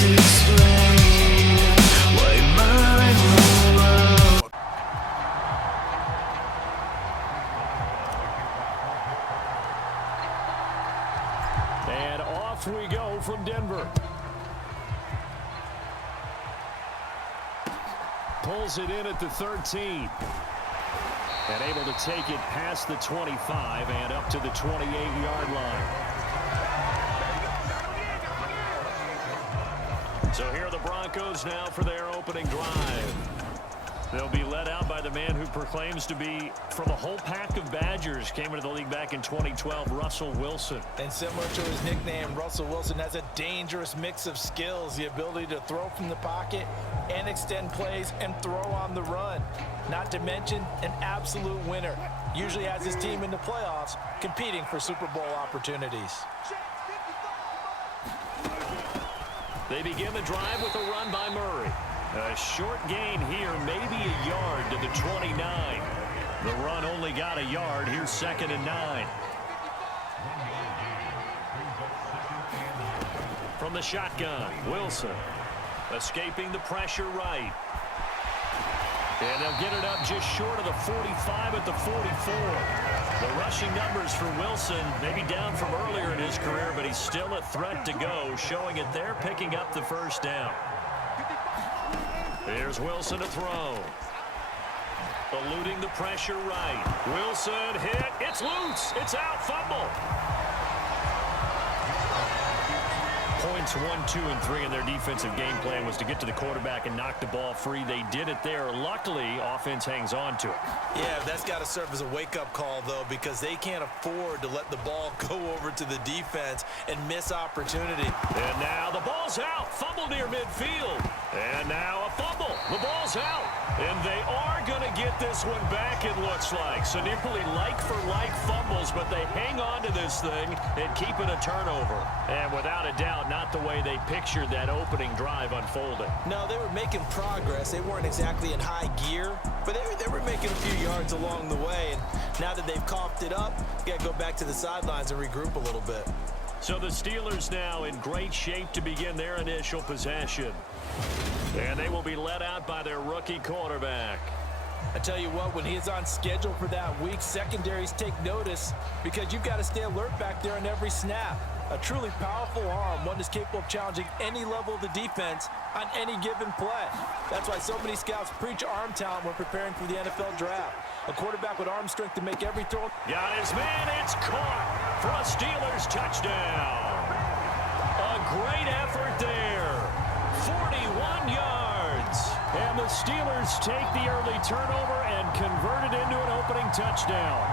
And off we go from Denver. Pulls it in at the 13. And able to take it past the 25 and up to the 28-yard line. So here are the Broncos now for their opening drive. They'll be led out by the man who proclaims to be from a whole pack of Badgers. Came into the league back in 2012, Russell Wilson. And similar to his nickname, Russell Wilson has a dangerous mix of skills. The ability to throw from the pocket and extend plays and throw on the run. Not to mention an absolute winner. Usually has his team in the playoffs competing for Super Bowl opportunities. They begin the drive with a run by Murray. A short gain here, maybe a yard to the 29. The run only got a yard. Here's 2nd and 9. From the shotgun, Wilson escaping the pressure right. And they'll get it up just short of the 45 at the 44. The rushing numbers for Wilson, maybe down from earlier in his career, but he's still a threat to go, showing it there, picking up the first down. Here's Wilson to throw. Eluding the pressure right. Wilson hit. It's loose. It's out. Fumble. Points 1, 2, and 3 in their defensive game plan was to get to the quarterback and knock the ball free. They did it there. Luckily, offense hangs on to it. Yeah, that's got to serve as a wake-up call, though, because they can't afford to let the ball go over to the defense and miss opportunity. And now the ball's out. Fumble near midfield. And now a fumble. The ball's out. And they are going to get this one back, it looks like. So nearly like-for-like fumbles, but they hang on to this thing and keep it a turnover. And without a doubt, not the way they pictured that opening drive unfolding. No, they were making progress. They weren't exactly in high gear, but they were making a few yards along the way. And now that they've coughed it up, you got to go back to the sidelines and regroup a little bit. So the Steelers now in great shape to begin their initial possession. And they will be led out by their rookie quarterback. I tell you what, when he is on schedule for that week, secondaries take notice because you've got to stay alert back there on every snap. A truly powerful arm, one that's capable of challenging any level of the defense on any given play. That's why so many scouts preach arm talent when preparing for the NFL draft. A quarterback with arm strength to make every throw. Got his man, it's caught for a Steelers touchdown. A great effort there. 41 yards. And the Steelers take the early turnover and convert it into an opening touchdown.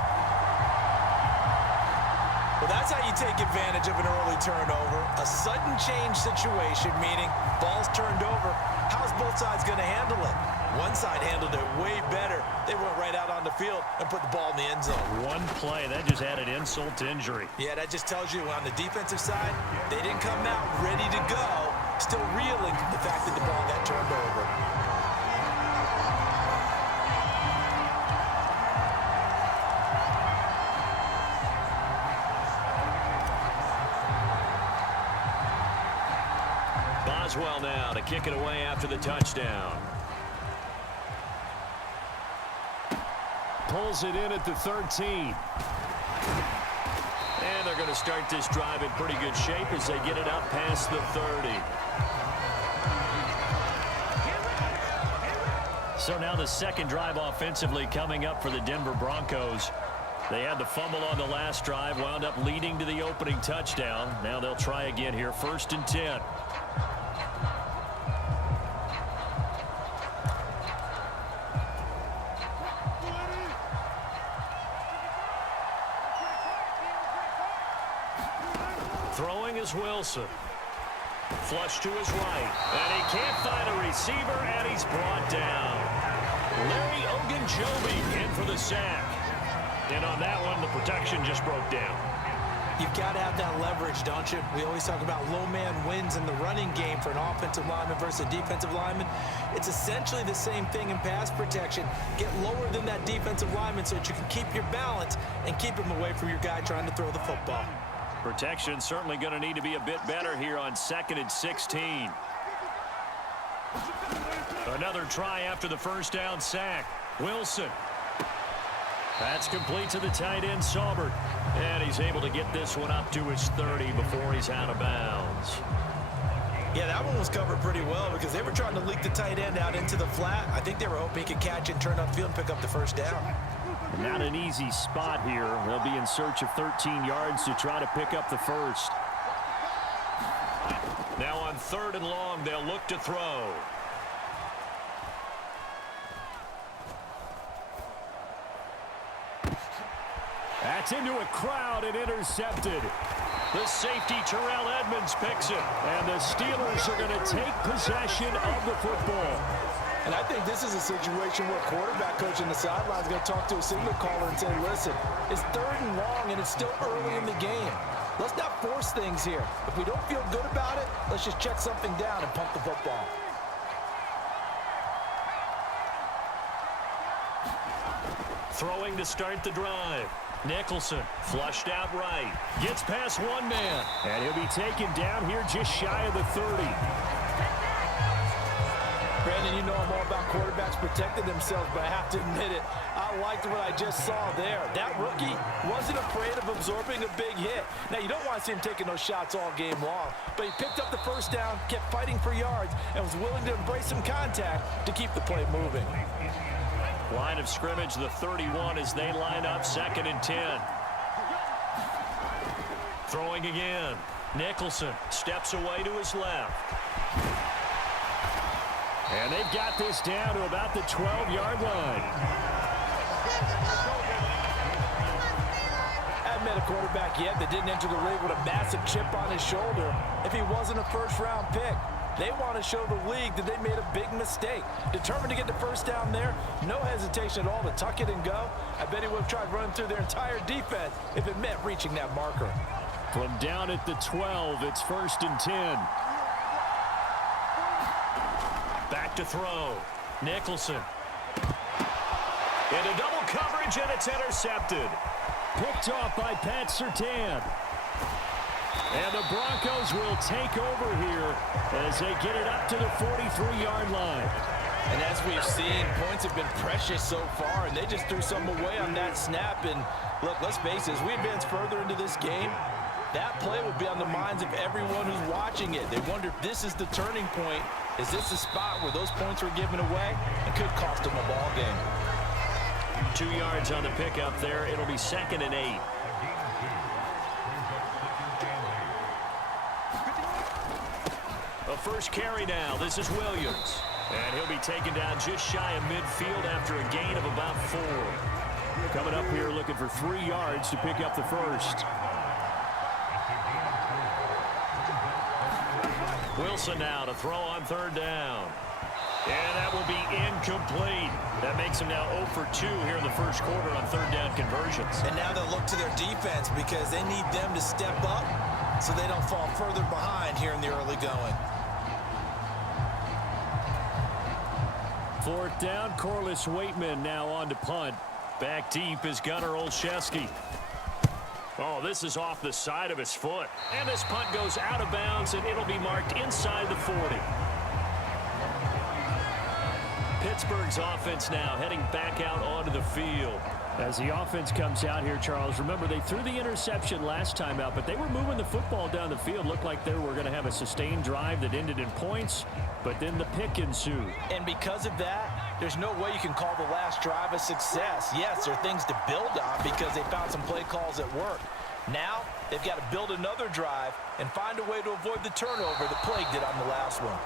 Well, that's how you take advantage of an early turnover. A sudden change situation, meaning ball's turned over. How's both sides going to handle it? One side handled it way better. They went right out on the field and put the ball in the end zone. One play, that just added insult to injury. Yeah, that just tells you on the defensive side, they didn't come out ready to go, still reeling from the fact that the ball got turned over. Boswell now to kick it away after the touchdown. Pulls it in at the 13. And they're going to start this drive in pretty good shape as they get it up past the 30. So now the second drive offensively coming up for the Denver Broncos. They had the fumble on the last drive, wound up leading to the opening touchdown. Now they'll try again here, 1st and 10. Throwing is Wilson. Flush to his right. And he can't find a receiver, and he's brought down. Larry Ogunjobi in for the sack. And on that one, the protection just broke down. You've got to have that leverage, don't you? We always talk about low man wins in the running game for an offensive lineman versus a defensive lineman. It's essentially the same thing in pass protection. Get lower than that defensive lineman so that you can keep your balance and keep him away from your guy trying to throw the football. Protection certainly going to need to be a bit better here on 2nd and 16. Another try after the first down sack. Wilson. That's complete to the tight end, Saubert. And he's able to get this one up to his 30 before he's out of bounds. Yeah, that one was covered pretty well because they were trying to leak the tight end out into the flat. I think they were hoping he could catch and turn upfield and pick up the first down. Not an easy spot here. They'll be in search of 13 yards to try to pick up the first. Now on 3rd and long, they'll look to throw. That's into a crowd and intercepted. The safety, Terrell Edmonds, picks it. And the Steelers are going to take possession of the football. And I think this is a situation where quarterback coach in the sideline is going to talk to a signal caller and say, listen, it's 3rd and long and it's still early in the game. Let's not force things here. If we don't feel good about it, let's just check something down and pump the football. Throwing to start the drive. Nicholson flushed out right. Gets past one man. And he'll be taken down here just shy of the 30. Brandon, you know I'm all about quarterbacks protecting themselves, but I have to admit it. I liked what I just saw there. That rookie wasn't afraid of absorbing a big hit. Now, you don't want to see him taking those shots all game long, but he picked up the first down, kept fighting for yards, and was willing to embrace some contact to keep the play moving. Line of scrimmage, the 31 as they line up 2nd and 10. Throwing again. Nicholson steps away to his left. And they've got this down to about the 12-yard line. I haven't met a quarterback yet that didn't enter the league with a massive chip on his shoulder if he wasn't a first-round pick. They want to show the league that they made a big mistake. Determined to get the first down there, no hesitation at all to tuck it and go. I bet he would have tried running through their entire defense if it meant reaching that marker. From down at the 12, it's 1st and 10. Back to throw. Nicholson. Into double coverage, and it's intercepted. Picked off by Pat Surtain. And the Broncos will take over here as they get it up to the 43-yard line. And as we've seen, points have been precious so far, and they just threw some away on that snap. And look, let's face it, as we advance further into this game, that play will be on the minds of everyone who's watching it. They wonder if this is the turning point. Is this the spot where those points were given away? It could cost them a ball game. 2 yards on the pickup there. It'll be 2nd and 8. A first carry now. This is Williams. And he'll be taken down just shy of midfield after a gain of about 4. Coming up here looking for 3 yards to pick up the first. Wilson now to throw on 3rd down. And that will be incomplete. That makes him now 0 for 2 here in the first quarter on 3rd down conversions. And now they'll look to their defense because they need them to step up so they don't fall further behind here in the early going. 4th down, Corliss Waitman now on to punt. Back deep is Gunnar Olszewski. Oh, this is off the side of his foot. And this punt goes out of bounds, and it'll be marked inside the 40. Pittsburgh's offense now heading back out onto the field. As the offense comes out here, Charles, remember they threw the interception last time out, but they were moving the football down the field. Looked like they were going to have a sustained drive that ended in points, but then the pick ensued. And because of that, there's no way you can call the last drive a success. Yes, there are things to build on because they found some play calls that work. Now, they've got to build another drive and find a way to avoid the turnover that plagued it on the last one.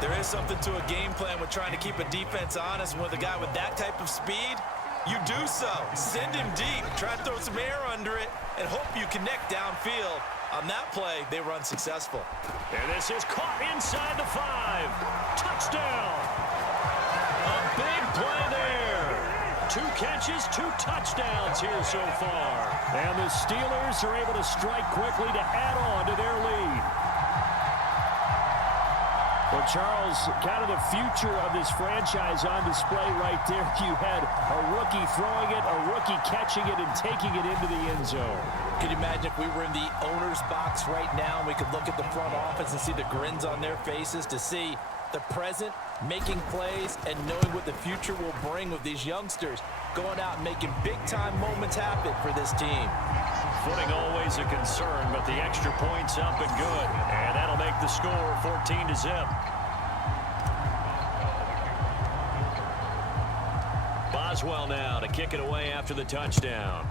There is something to a game plan with trying to keep a defense honest. And with a guy with that type of speed, you do so. Send him deep, try to throw some air under it, and hope you connect downfield. On that play, they were unsuccessful. And this is caught inside the 5. Touchdown! A big play there. 2 catches, 2 touchdowns here so far. And the Steelers are able to strike quickly to add on to their lead. Well, Charles, kind of the future of this franchise on display right there. You had a rookie throwing it, a rookie catching it, and taking it into the end zone. Could you imagine if we were in the owner's box right now and we could look at the front office and see the grins on their faces to see the present, making plays, and knowing what the future will bring with these youngsters going out and making big-time moments happen for this team. Footing always a concern, but the extra point's up and good. And that'll make the score 14-0. Boswell now to kick it away after the touchdown.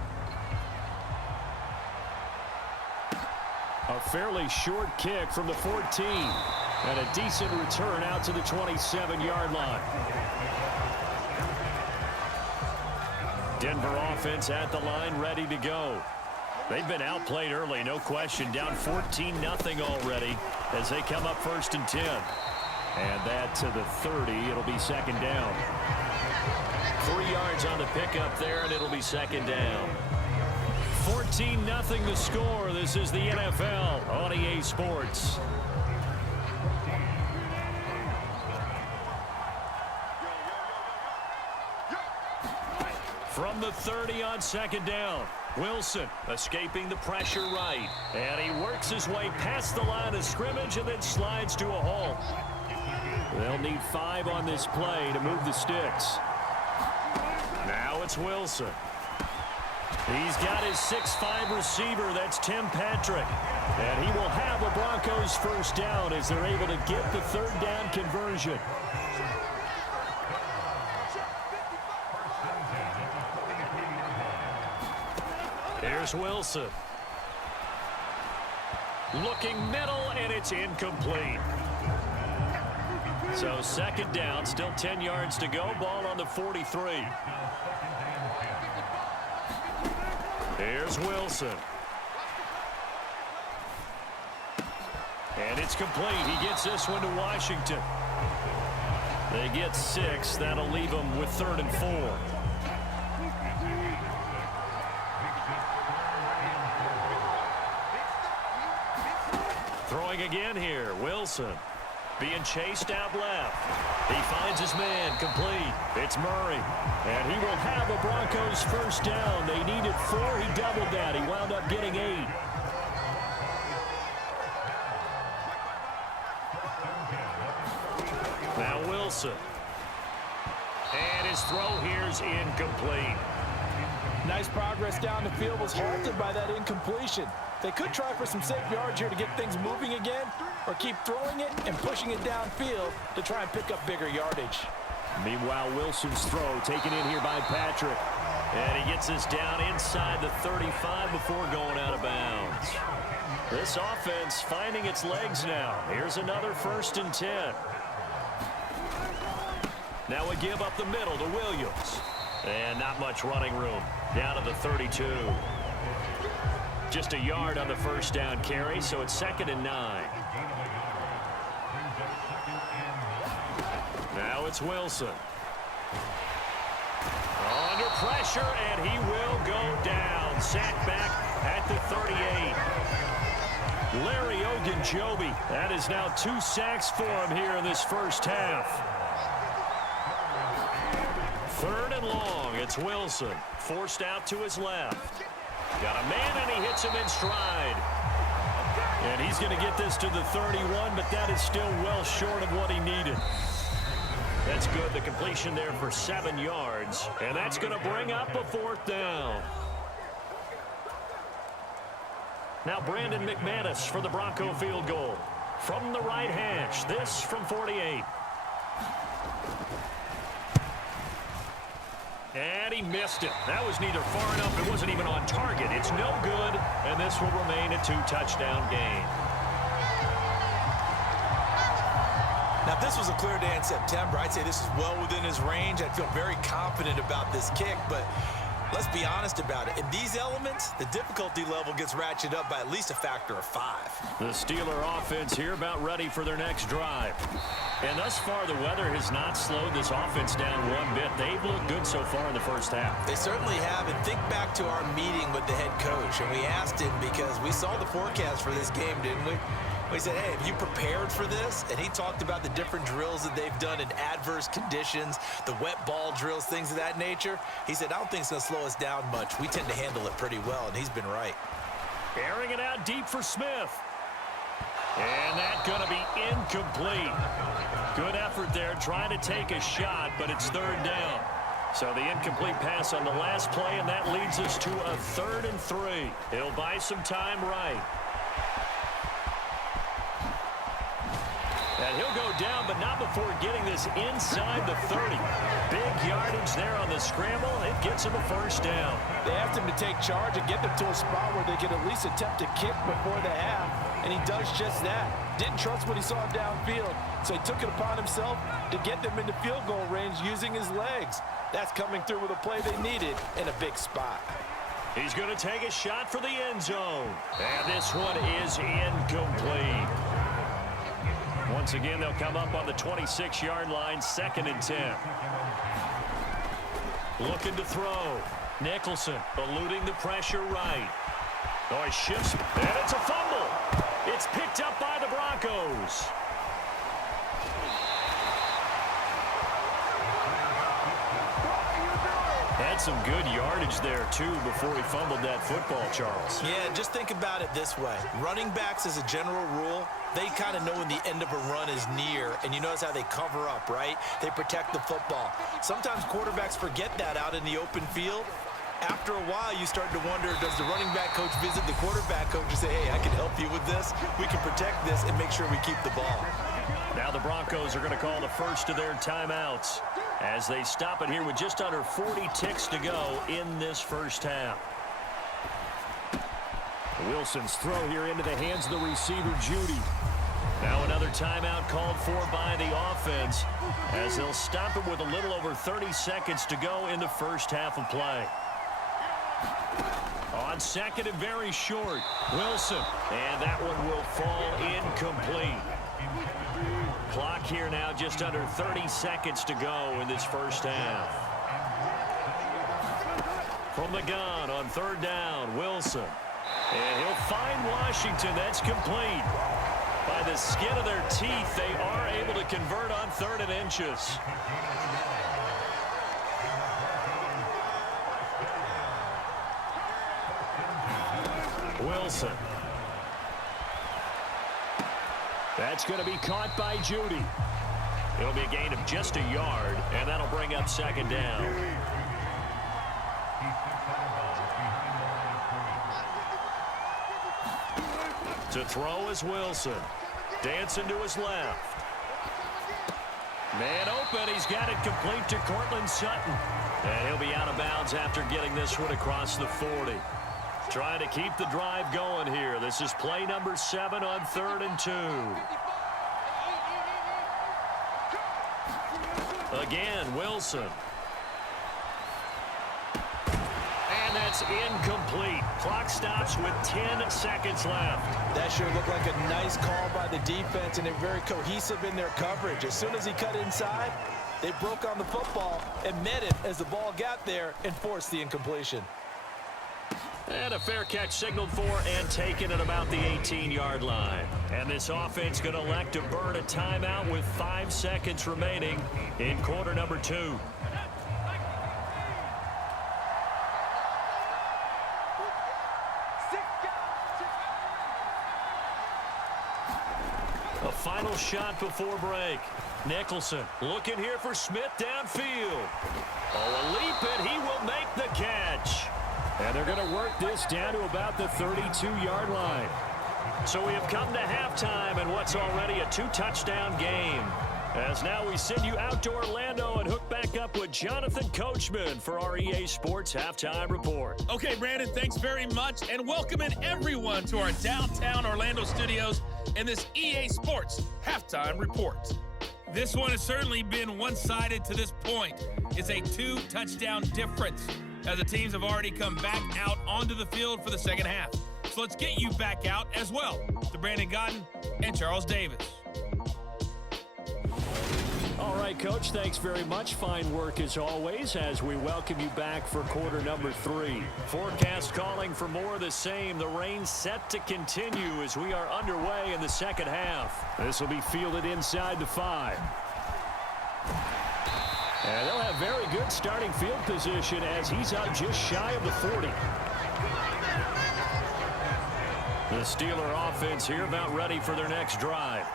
A fairly short kick from the 14. And a decent return out to the 27-yard line. Denver offense at the line, ready to go. They've been outplayed early, no question. Down 14-0 already as they come up 1st and 10. And that to the 30. It'll be 2nd down. 3 yards on the pickup there, and it'll be 2nd down. 14-0 to score. This is the NFL on EA Sports. From the 30 on 2nd down. Wilson escaping the pressure right. And he works his way past the line of scrimmage and then slides to a halt. They'll need 5 on this play to move the sticks. Now it's Wilson. He's got his 6'5" receiver. That's Tim Patrick. And he will have a Broncos 1st down as they're able to get the 3rd down conversion. Here's Wilson. Looking middle, and it's incomplete. So 2nd down, still 10 yards to go. Ball on the 43. Here's Wilson. And it's complete. He gets this one to Washington. They get 6. That'll leave them with 3rd and 4. Throwing again here. Wilson being chased out left. He finds his man complete. It's Murray. And he will have a Broncos 1st down. They needed 4. He doubled that. He wound up getting 8. Now Wilson. And his throw here's incomplete. Nice progress down the field was halted by that incompletion. They could try for some safe yards here to get things moving again, or keep throwing it and pushing it downfield to try and pick up bigger yardage. Meanwhile, Wilson's throw taken in here by Patrick. And he gets this down inside the 35 before going out of bounds. This offense finding its legs now. Here's another 1st and 10. Now we give up the middle to Williams. And not much running room. Down to the 32. Just a yard on the 1st down carry, so it's 2nd and 9. Now it's Wilson. Under pressure, and he will go down. Sacked back at the 38. Larry Ogunjobi. That is now 2 sacks for him here in this 1st half. 3rd and long. It's Wilson. Forced out to his left. Got a man, and he hits him in stride. And he's going to get this to the 31, but that is still well short of what he needed. That's good. The completion there for 7 yards. And that's going to bring up a 4th down. Now Brandon McManus for the Bronco field goal. From the right hash. This from 48. And he missed it. That was neither far enough. It wasn't even on target. It's no good, and this will remain a 2-touchdown game. Now, if this was a clear day in September, I'd say this is well within his range. I'd feel very confident about this kick, but let's be honest about it. In these elements, the difficulty level gets ratcheted up by at least a factor of 5. The Steeler offense here about ready for their next drive. And thus far, the weather has not slowed this offense down one bit. They've looked good so far in the 1st half. They certainly have. And think back to our meeting with the head coach. And we asked him because we saw the forecast for this game, didn't we? We said, hey, have you prepared for this? And he talked about the different drills that they've done in adverse conditions, the wet ball drills, things of that nature. He said, I don't think it's going to slow us down much. We tend to handle it pretty well, and he's been right. Airing it out deep for Smith. And that's going to be incomplete. Good effort there, trying to take a shot, but it's third down. So the incomplete pass on the last play, and that leads us to a 3rd and 3. He'll buy some time right. And he'll go down, but not before getting this inside the 30. Big yardage there on the scramble. It gets him a first down. They asked him to take charge and get them to a spot where they could at least attempt to kick before the half, and he does just that. Didn't trust what he saw downfield, so he took it upon himself to get them into field goal range using his legs. That's coming through with a play they needed in a big spot. He's going to take a shot for the end zone. And this one is incomplete. Once again, they'll come up on the 26-yard line, 2nd and 10. Looking to throw. Nicholson eluding the pressure right. Oh, he shifts, and it's a fumble. It's picked up by the Broncos. Had some good yardage there, too, before he fumbled that football, Charles. Yeah, just think about it this way. Running backs, as a general rule, they kind of know when the end of a run is near, and you notice how they cover up, right? They protect the football. Sometimes quarterbacks forget that out in the open field. After a while, you start to wonder, does the running back coach visit the quarterback coach and say, hey, I can help you with this. We can protect this and make sure we keep the ball. Now the Broncos are going to call the first of their timeouts as they stop it here with just under 40 ticks to go in this first half. Wilson's throw here into the hands of the receiver, Judy. Now another timeout called for by the offense as they'll stop it with a little over 30 seconds to go in the first half of play. On 2nd and very short, Wilson, and that one will fall incomplete. Clock here now just under 30 seconds to go in this first half. From the gun on 3rd down, Wilson. And he'll find Washington. That's complete. By the skin of their teeth, they are able to convert on 3rd and inches. Wilson. That's going to be caught by Judy. It'll be a gain of just a yard, and that'll bring up 2nd down. To throw is Wilson. Dancing to his left. Man open. He's got it complete to Cortland Sutton. And he'll be out of bounds after getting this one across the 40. Trying to keep the drive going here. This is play number 7 on 3rd and 2. Again, Wilson. And that's incomplete. Clock stops with 10 seconds left. That sure looked like a nice call by the defense, and they're very cohesive in their coverage. As soon as he cut inside, they broke on the football and met it as the ball got there and forced the incompletion. And a fair catch signaled for and taken at about the 18-yard line. And this offense going to elect to burn a timeout with 5 seconds remaining in quarter number 2. A final shot before break. Nicholson looking here for Smith downfield. Oh, a leap, and he will make the catch. And they're going to work this down to about the 32-yard line. So we have come to halftime in what's already a 2-touchdown game. As now we send you out to Orlando and hook back up with Jonathan Coachman for our EA Sports Halftime Report. Okay, Brandon, thanks very much. And welcoming everyone to our downtown Orlando studios in this EA Sports Halftime Report. This one has certainly been one-sided to this point. It's a 2-touchdown difference, as the teams have already come back out onto the field for the second half. So let's get you back out as well to Brandon Godden and Charles Davis. All right, Coach, thanks very much. Fine work as always as we welcome you back for quarter number 3. Forecast calling for more of the same. The rain set to continue as we are underway in the second half. This will be fielded inside the 5. And they'll have very good starting field position as he's out just shy of the 40. The Steeler offense here about ready for their next drive.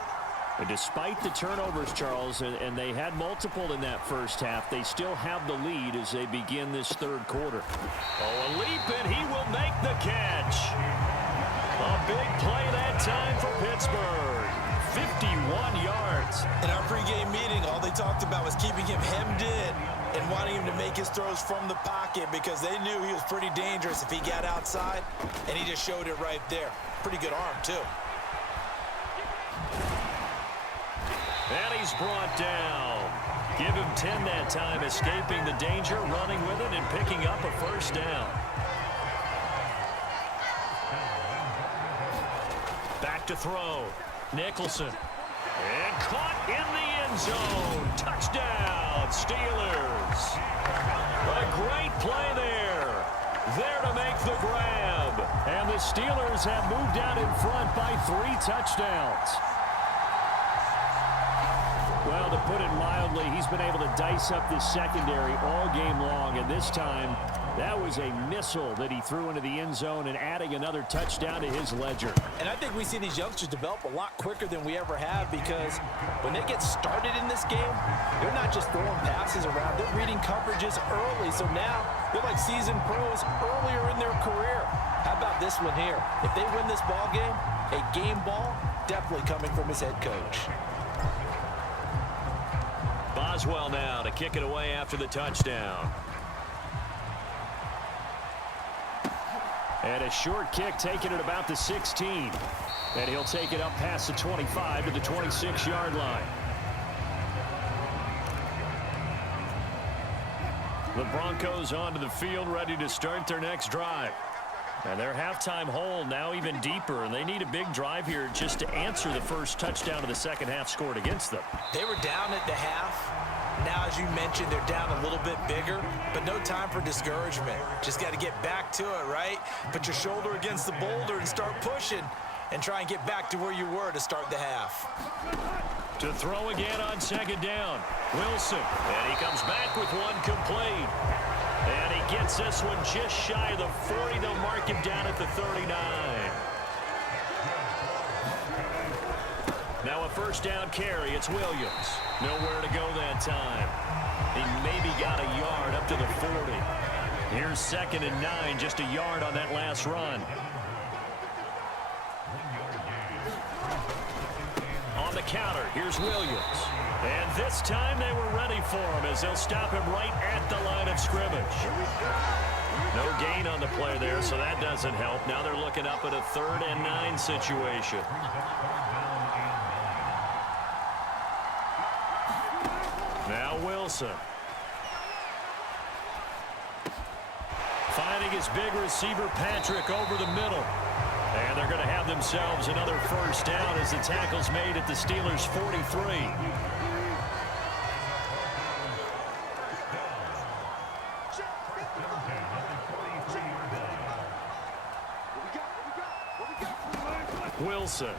And despite the turnovers, Charles, and they had multiple in that first half, they still have the lead as they begin this third quarter. Oh, a leap, and he will make the catch. A big play that time for Pittsburgh. 51 yards. In our pregame meeting, all they talked about was keeping him hemmed in and wanting him to make his throws from the pocket because they knew he was pretty dangerous if he got outside, and he just showed it right there. Pretty good arm, too. And he's brought down. Give him 10 that time, escaping the danger, running with it, and picking up a first down. Back to throw. Nicholson. And caught in the end zone. Touchdown, Steelers. A great play there. There to make the grab. And the Steelers have moved out in front by 3 touchdowns. Well, to put it mildly, he's been able to dice up this secondary all game long, and this time that was a missile that he threw into the end zone and adding another touchdown to his ledger. And I think we see these youngsters develop a lot quicker than we ever have because when they get started in this game, they're not just throwing passes around, they're reading coverages early. So now they're like seasoned pros earlier in their career. How about this one here? If they win this ball game, a game ball definitely coming from his head coach. Boswell now to kick it away after the touchdown. And a short kick taken at about the 16. And he'll take it up past the 25 to the 26-yard line. The Broncos onto the field, ready to start their next drive. And their halftime hole now even deeper, and they need a big drive here just to answer the first touchdown of the second half scored against them. They were down at the half. Now, as you mentioned, they're down a little bit bigger, but no time for discouragement. Just got to get back to it, right? Put your shoulder against the boulder and start pushing and try and get back to where you were to start the half. To throw again on second down. Wilson, and he comes back with one complete. And he gets this one just shy of the 40. They'll mark him down at the 39. Now a first down carry. It's Williams. Nowhere to go that time. He maybe got a yard up to the 40. Here's 2nd and 9, just a yard on that last run. On the counter, here's Williams. And this time they were ready for him as they'll stop him right at the line of scrimmage. No gain on the play there, so that doesn't help. Now they're looking up at a 3rd and 9 situation. Now Wilson. Finding his big receiver Patrick over the middle. And they're going to have themselves another first down as the tackle's made at the Steelers' 43. Wilson.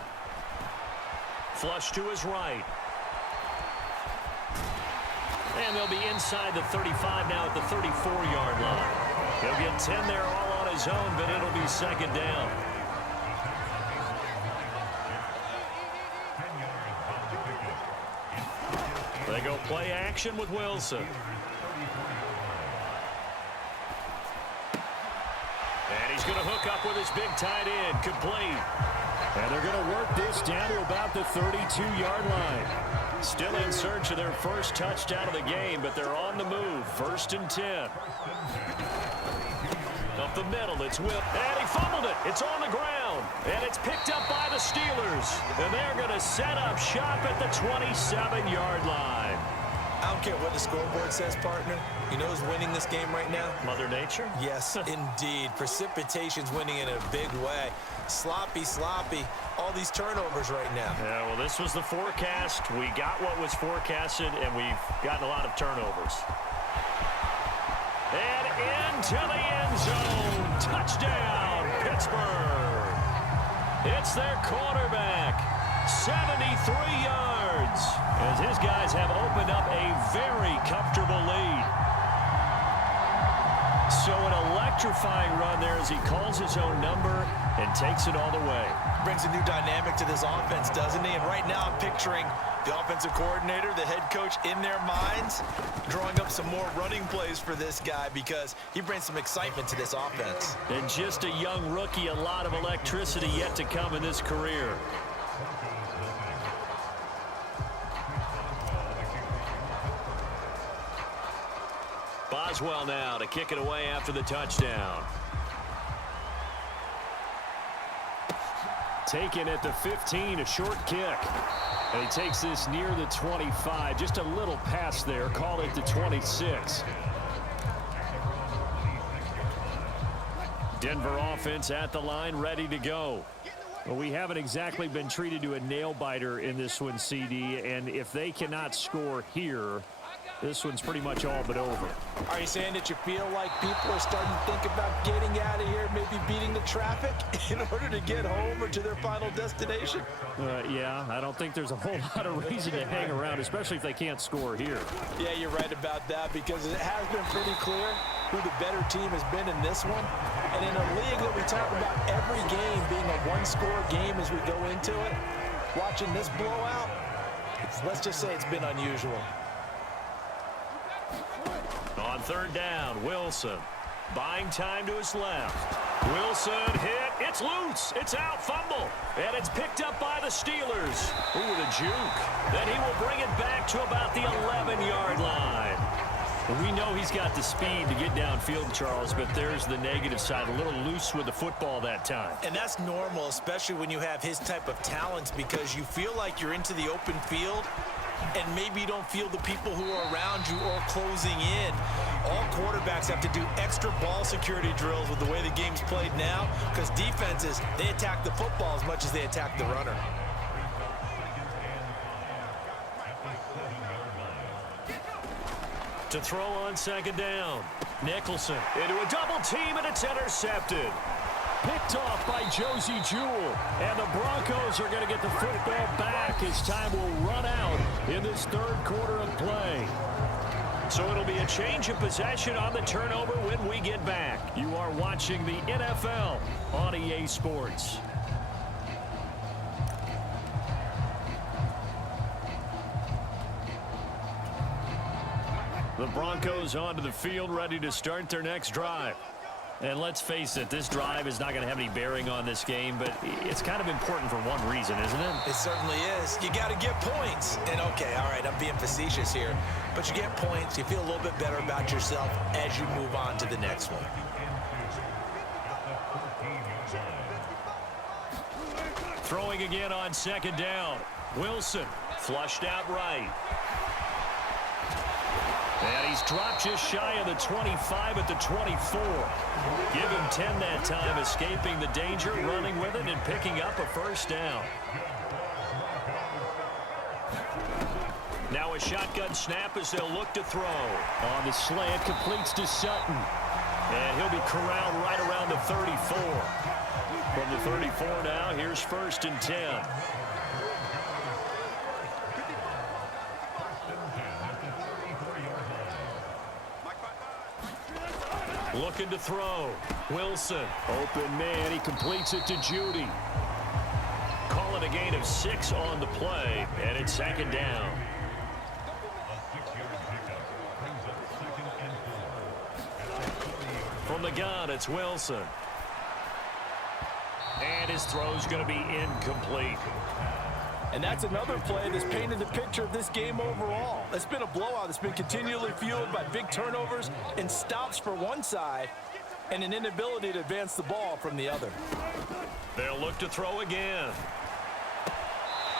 Flush to his right. And they'll be inside the 35 now at the 34-yard line. He'll get 10 there all on his own, but it'll be second down. They go play action with Wilson. And he's going to hook up with his big tight end, complete. And they're going to work this down to about the 32-yard line. Still in search of their first touchdown of the game, but they're on the move. 1st and 10. Up the middle, it's Will. And he fumbled it. It's on the ground. And it's picked up by the Steelers. And they're going to set up shop at the 27-yard line. I don't care what the scoreboard says, partner. You know who's winning this game right now? Mother Nature? Yes, indeed. Precipitation's winning in a big way. Sloppy, all these turnovers right now. Yeah, well, this was the forecast. We got what was forecasted, and we've gotten a lot of turnovers. And into the end zone. Touchdown, Pittsburgh. It's their quarterback. 73 yards. As his guys have opened up a very comfortable lead. So an electrifying run there as he calls his own number and takes it all the way. brings a new dynamic to this offense, doesn't he? And right now I'm picturing the offensive coordinator, the head coach in their minds, drawing up some more running plays for this guy because he brings some excitement to this offense. And just a young rookie, a lot of electricity yet to come in this career. Boswell now to kick it away after the touchdown. Taken at the 15, a short kick. And he takes this near the 25. Just a little pass there. Call it the 26. Denver offense at the line, ready to go. Well, we haven't exactly been treated to a nail-biter in this one, CD. And if they cannot score here, this one's pretty much all but over. Are you saying that you feel like people are starting to think about getting out of here, maybe beating the traffic in order to get home or to their final destination? Yeah, I don't think there's a whole lot of reason to hang around, especially if they can't score here. Yeah, you're right about that because it has been pretty clear who the better team has been in this one. And in a league that we talk about every game being a one-score game as we go into it, watching this blowout, let's just say it's been unusual. On third down, Wilson buying time to his left. Wilson hit. It's loose. It's out. Fumble. And it's picked up by the Steelers. Ooh, the juke. Then he will bring it back to about the 11-yard line. We know he's got the speed to get downfield, Charles, but there's the negative side. A little loose with the football that time. And that's normal, especially when you have his type of talents, because you feel like you're into the open field and maybe you don't feel the people who are around you or closing in. All quarterbacks have to do extra ball security drills with the way the game's played now because defenses, they attack the football as much as they attack the runner. To throw on second down. Nicholson into a double team, and it's intercepted. Picked off by Josie Jewell. And the Broncos are going to get the football back as time will run out in this third quarter of play. So it'll be a change of possession on the turnover when we get back. You are watching the NFL on EA Sports. The Broncos onto the field, ready to start their next drive. And let's face it, this drive is not going to have any bearing on this game, but it's kind of important for one reason, isn't it? It certainly is. You got to get points. And, okay, all right, I'm being facetious here. But you get points, you feel a little bit better about yourself as you move on to the next one. Throwing again on second down. Wilson flushed out right. And he's dropped just shy of the 25 at the 24. Give him 10 that time, escaping the danger, running with it, and picking up a first down. Now a shotgun snap as they'll look to throw. On the slant, completes to Sutton. And he'll be corralled right around the 34. From the 34 now, here's 1st and 10. Looking to throw. Wilson. Open man. He completes it to Judy. Call it a gain of 6 on the play. And it's second down. From the gun, it's Wilson. And his throw's going to be incomplete. And that's another play that's painted the picture of this game overall. It's been a blowout that's been continually fueled by big turnovers and stops for one side and an inability to advance the ball from the other. They'll look to throw again.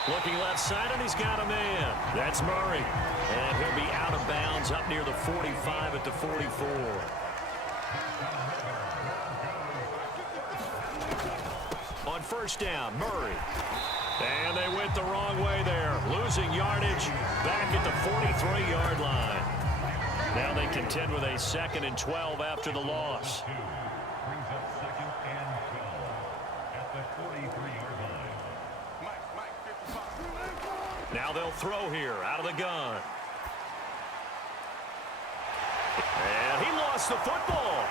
Looking left side, and he's got a man. That's Murray. And he'll be out of bounds up near the 45 at the 44. On first down, Murray. And they went the wrong way there. Losing yardage back at the 43-yard line. Now they contend with a 2nd and 12 after the loss. Now they'll throw here out of the gun. And he lost the football.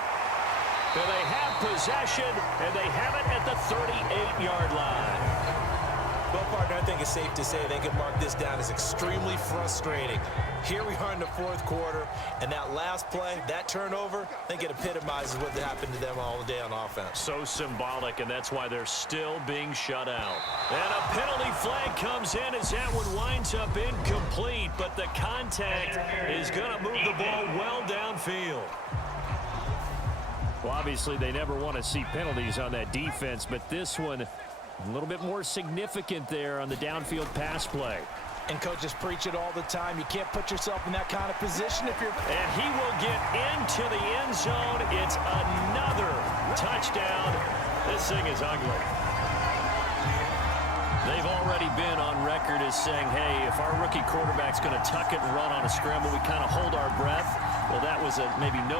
And they have possession, and they have it at the 38-yard line. Well, partner, I think it's safe to say they could mark this down as extremely frustrating. Here we are in the fourth quarter, and that last play, that turnover, I think it epitomizes what happened to them all day on offense. So symbolic, and that's why they're still being shut out. And a penalty flag comes in as that one winds up incomplete, but the contact is going to move the ball well downfield. Well, obviously, they never want to see penalties on that defense, but this one a little bit more significant there on the downfield pass play. And coaches preach it all the time. You can't put yourself in that kind of position if you're... And he will get into the end zone. It's another touchdown. This thing is ugly. They've already been on record as saying, hey, if our rookie quarterback's going to tuck it and run on a scramble, we kind of hold our breath. Well, that was a maybe no,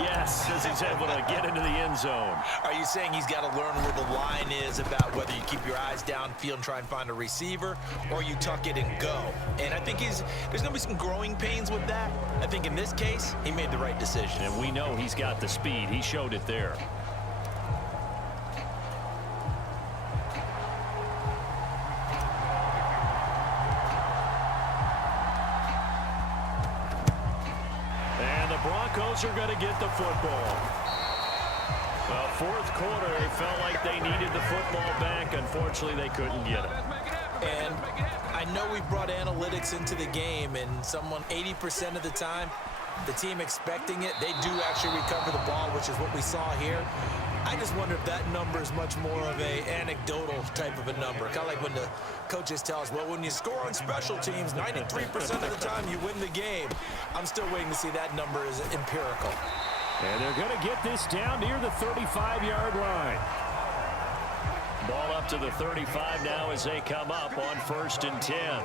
yes, as he's able to get into the end zone. Are you saying he's got to learn where the line is about whether you keep your eyes downfield and try and find a receiver, or you tuck it and go? And I think there's going to be some growing pains with that. I think in this case, he made the right decision. And we know he's got the speed. He showed it there. Broncos are going to get the football. Well, fourth quarter, they felt like they needed the football back. Unfortunately, they couldn't get it. And I know we brought analytics into the game, and 80% of the time, the team expecting it, they do actually recover the ball, which is what we saw here. I just wonder if that number is much more of a anecdotal type of a number. Kind of like when the coaches tell us, well, when you score on special teams, 93% of the time you win the game. I'm still waiting to see that number is empirical. And they're going to get this down near the 35-yard line. Ball up to the 35 now as they come up on 1st and 10.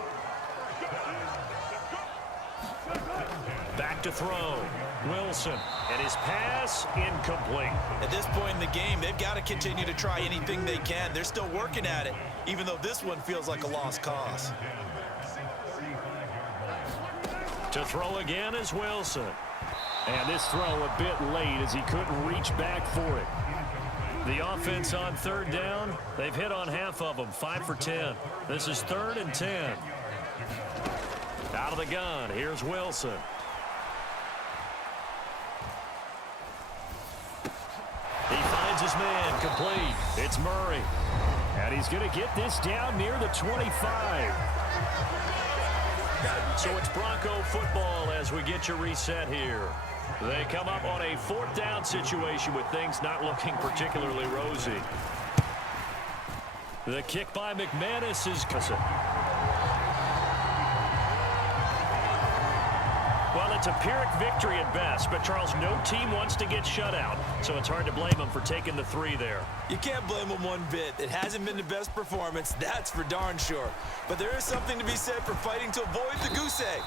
Back to throw. Wilson, and his pass incomplete. At this point in the game, they've got to continue to try anything they can. They're still working at it, even though this one feels like a lost cause. To throw again is Wilson. And this throw a bit late as he couldn't reach back for it. The offense on 3rd down, they've hit on half of them, 5 for 10. This is 3rd and 10. Out of the gun, here's Wilson. He finds his man, complete. It's Murray. And he's going to get this down near the 25. So it's Bronco football as we get you reset here. They come up on a 4th down situation with things not looking particularly rosy. The kick by McManus is... Well, it's a Pyrrhic victory at best, but Charles, no team wants to get shut out, so it's hard to blame them for taking the 3 there. You can't blame them one bit. It hasn't been the best performance, that's for darn sure. But there is something to be said for fighting to avoid the goose egg,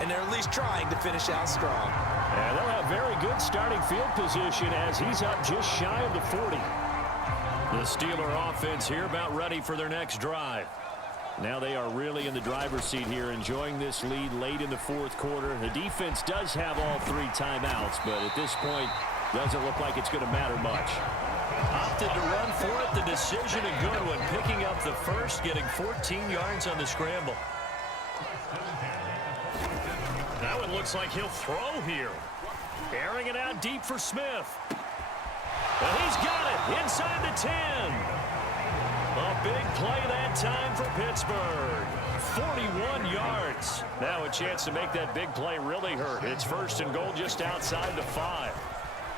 and they're at least trying to finish out strong. And they'll have very good starting field position as he's up just shy of the 40. The Steeler offense here about ready for their next drive. Now they are really in the driver's seat here, enjoying this lead late in the 4th quarter. The defense does have all 3 timeouts, but at this point, doesn't look like it's going to matter much. Opted to run for it. The decision a good one, picking up the first, getting 14 yards on the scramble. That one looks like he'll throw here. Airing it out deep for Smith. And he's got it inside the 10. A big play that time for Pittsburgh. 41 yards. Now a chance to make that big play really hurt. It's 1st and goal just outside the 5.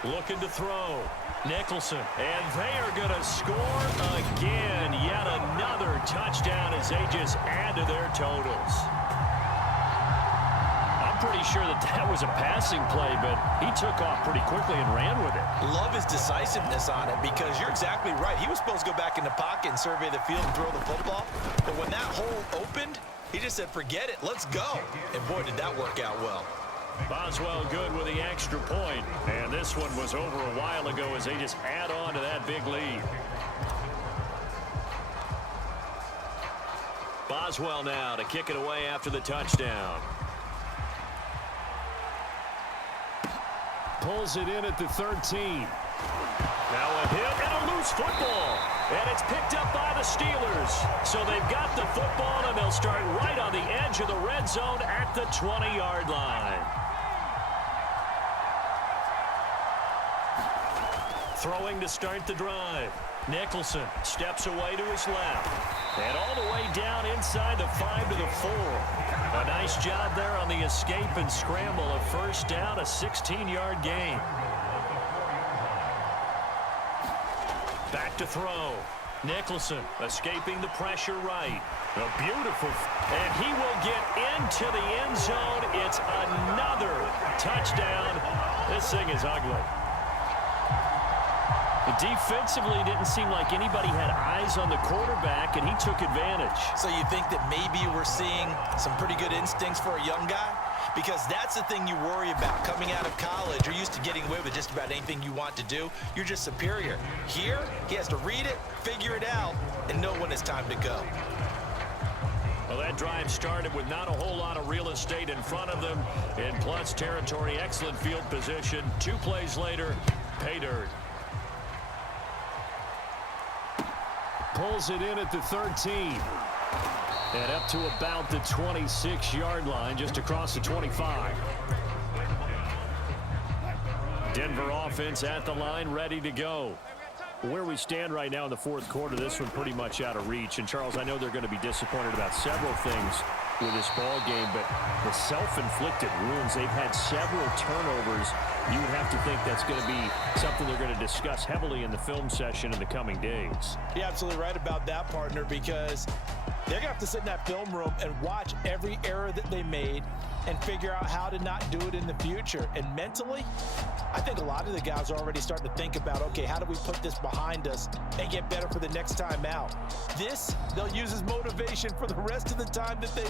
Looking to throw. Nicholson. And they are going to score again. Yet another touchdown as they just add to their totals. Pretty sure that was a passing play, but he took off pretty quickly and ran with it. Love his decisiveness on it because you're exactly right. He was supposed to go back in the pocket and survey the field and throw the football. But when that hole opened, he just said, forget it, let's go. And boy, did that work out well. Boswell good with the extra point. And this one was over a while ago as they just add on to that big lead. Boswell now to kick it away after the touchdown. Pulls it in at the 13. Now a hit and a loose football. And it's picked up by the Steelers. So they've got the football, and they'll start right on the edge of the red zone at the 20-yard line. Throwing to start the drive. Nicholson steps away to his left. And all the way down inside the 5 to the 4. A nice job there on the escape and scramble. A first down, a 16-yard gain. Back to throw. Nicholson escaping the pressure right. A beautiful, and he will get into the end zone. It's another touchdown. This thing is ugly. Defensively, didn't seem like anybody had eyes on the quarterback, and he took advantage. So you think that maybe we're seeing some pretty good instincts for a young guy? Because that's the thing you worry about coming out of college. You're used to getting away with just about anything you want to do. You're just superior. Here, he has to read it, figure it out, and know when it's time to go. Well, that drive started with not a whole lot of real estate in front of them. In plus territory, excellent field position. 2 plays later, pay dirt. Pulls it in at the 13. And up to about the 26-yard line, just across the 25. Denver offense at the line, ready to go. Where we stand right now in the fourth quarter, this one pretty much out of reach. And, Charles, I know they're going to be disappointed about several things with this ball game, but the self-inflicted wounds, they've had several turnovers. You would have to think that's going to be something they're going to discuss heavily in the film session in the coming days. You're absolutely right about that, partner, because they're going to have to sit in that film room and watch every error that they made and figure out how to not do it in the future. And mentally, I think a lot of the guys are already starting to think about, okay, how do we put this behind us and get better for the next time out? This, they'll use as motivation for the rest of the time that they